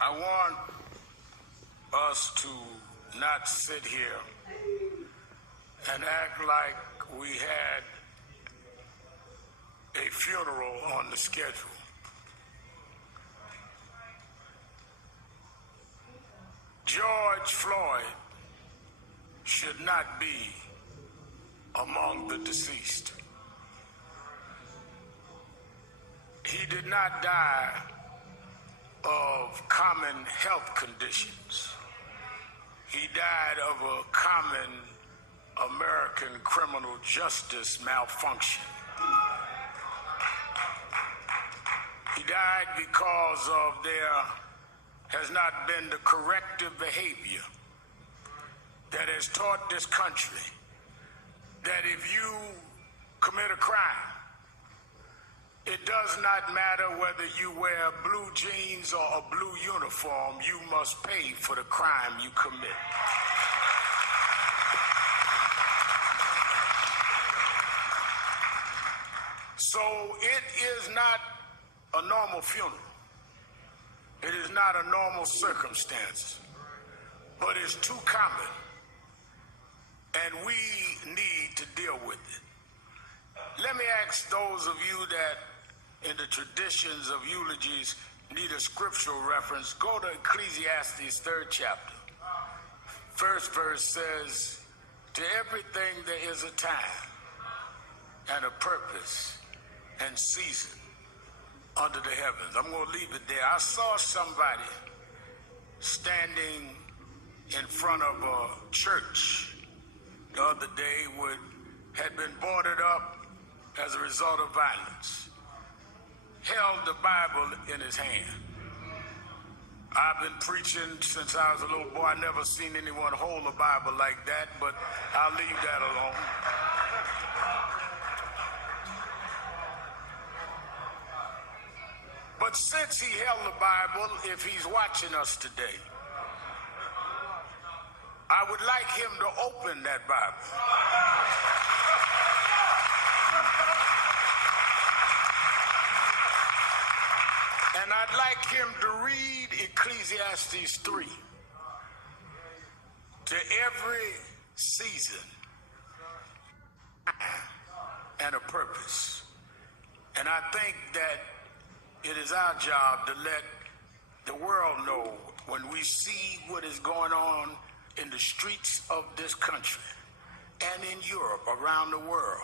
I want us to not sit here and act like we had a funeral on the schedule. George Floyd should not be among the deceased. He did not die of common health conditions. He died of a common American criminal justice malfunction. He died because of there has not been the corrective behavior that has taught this country that if you commit a crime, it does not matter whether you wear blue jeans or a blue uniform, you must pay for the crime you commit. So it is not a normal funeral. It is not a normal circumstance, but it's too common, and we need to deal with it. Let me ask those of you that in the traditions of eulogies need a scriptural reference, go to Ecclesiastes 3rd chapter. First verse says, to everything there is a time and a purpose and season under the heavens. I'm going to leave it there. I saw somebody standing in front of a church the other day had been boarded up as a result of violence, held the Bible in his hand. I've been preaching since I was a little boy. I never seen anyone hold a Bible like that, but I'll leave that alone. But since he held the Bible, if he's watching us today, I would like him to open that Bible. And I'd like him to read Ecclesiastes 3. To every season and a purpose. And I think that it is our job to let the world know when we see what is going on in the streets of this country and in Europe, around the world,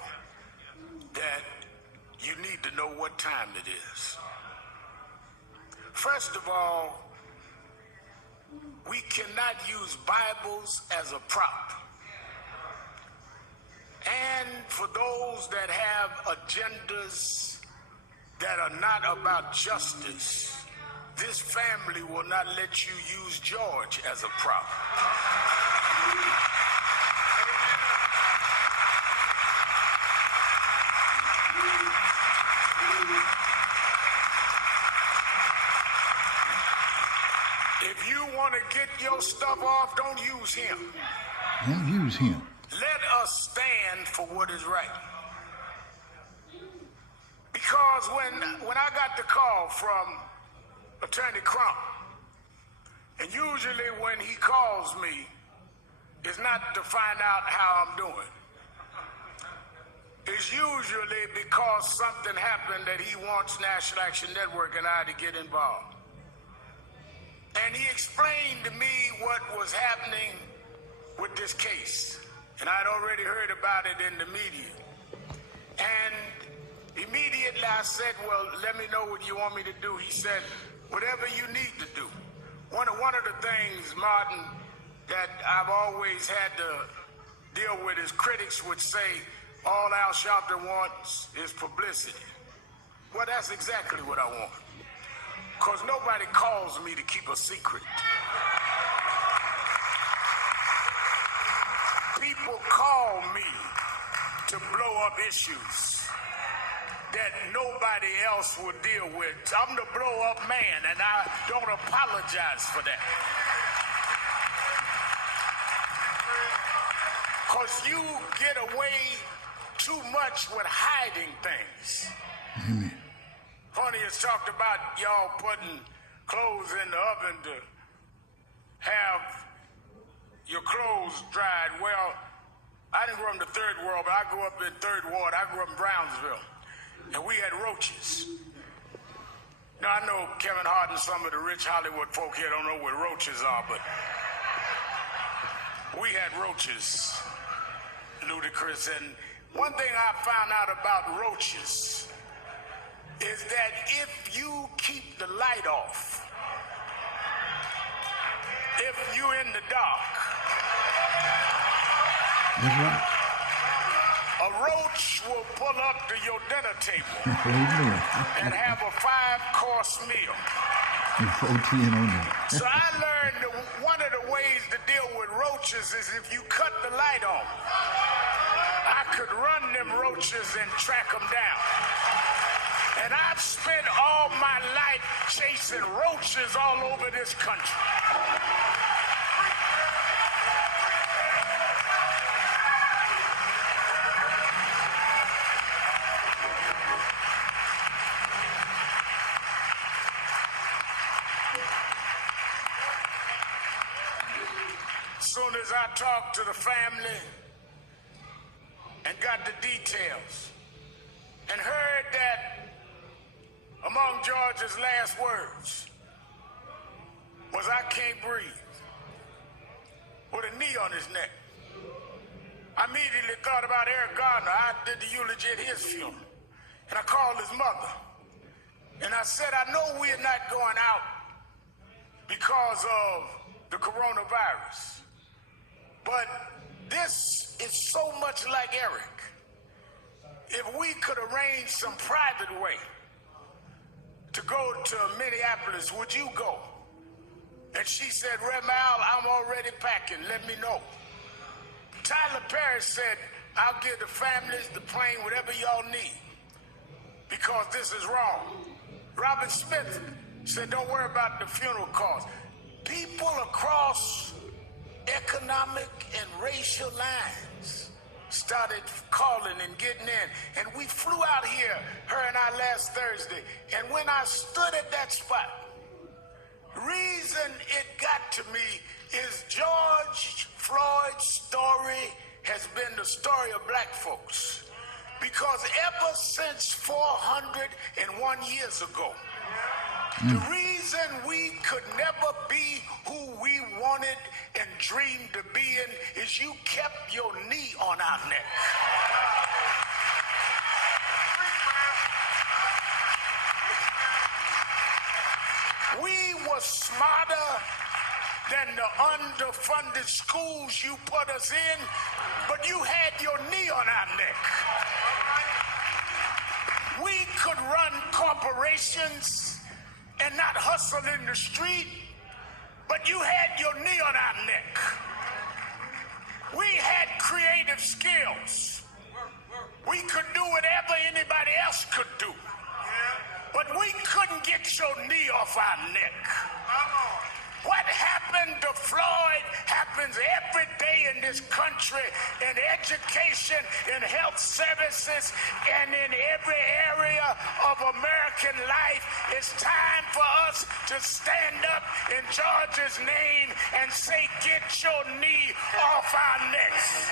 that you need to know what time it is. First of all, we cannot use Bibles as a prop. And for those that have agendas that are not about justice, this family will not let you use George as a prop. If you want to get your stuff off, don't use him. Don't use him. Let us stand for what is right. Because when I got the call from Attorney Crump, and usually when he calls me, it's not to find out how I'm doing. It's usually because something happened that he wants National Action Network and I to get involved. And he explained to me what was happening with this case. And I'd already heard about it in the media. And immediately I said, well, let me know what you want me to do. He said, whatever you need to do. One of the things, Martin, that I've always had to deal with is critics would say, all Al Sharpton wants is publicity. Well, that's exactly what I want. Because nobody calls me to keep a secret. People call me to blow up issues that nobody else will deal with. I'm the blow-up man, and I don't apologize for that. Because you get away too much with hiding things. Funny, it's talked about y'all putting clothes in the oven to have your clothes dried. Well, I didn't grow up in the third world, but I grew up in third ward. I grew up in Brownsville, and we had roaches. Now, I know Kevin Hart and some of the rich Hollywood folk here don't know what roaches are, but we had roaches, Ludacris. And one thing I found out about roaches is that if you keep the light off, if you're in the dark, That's right. a roach will pull up to your dinner table Amen. and have a 5-course meal. And protein on that. So I learned that one of the ways to deal with roaches is if you cut the light on. I could run them roaches and track them down. And I've spent all my life chasing roaches all over this country. As soon as I talked to the family and got the details and heard that among George's last words was, "I can't breathe," with a knee on his neck, I immediately thought about Eric Gardner. I did the eulogy at his funeral, and I called his mother, and I said, "I know we're not going out because of the coronavirus, but this is so much like Eric. If we could arrange some private way to go to Minneapolis, would you go?" And she said, "Rem Al, I'm already packing. Let me know." Tyler Perry said, "I'll give the families, the plane, whatever y'all need, because this is wrong." Robert Smith said, "Don't worry about the funeral costs." People across economic and racial lines started calling and getting in. And we flew out here, her and I, last Thursday. And when I stood at that spot, the reason it got to me is George Floyd's story has been the story of black folks. Because ever since 401 years ago, the reason we could never be who we wanted and dreamed to be in is you kept your knee on our neck. We were smarter than the underfunded schools you put us in, but you had your knee on our neck. We could run corporations and not hustle in the street, but you had your knee on our neck. We had creative skills. We could do whatever anybody else could do, but we couldn't get your knee off our neck. What happened to Floyd happens every day in this country, in education, in health services, and in every area of American life. It's time for us to stand up in George's name and say, "Get your knee off our necks."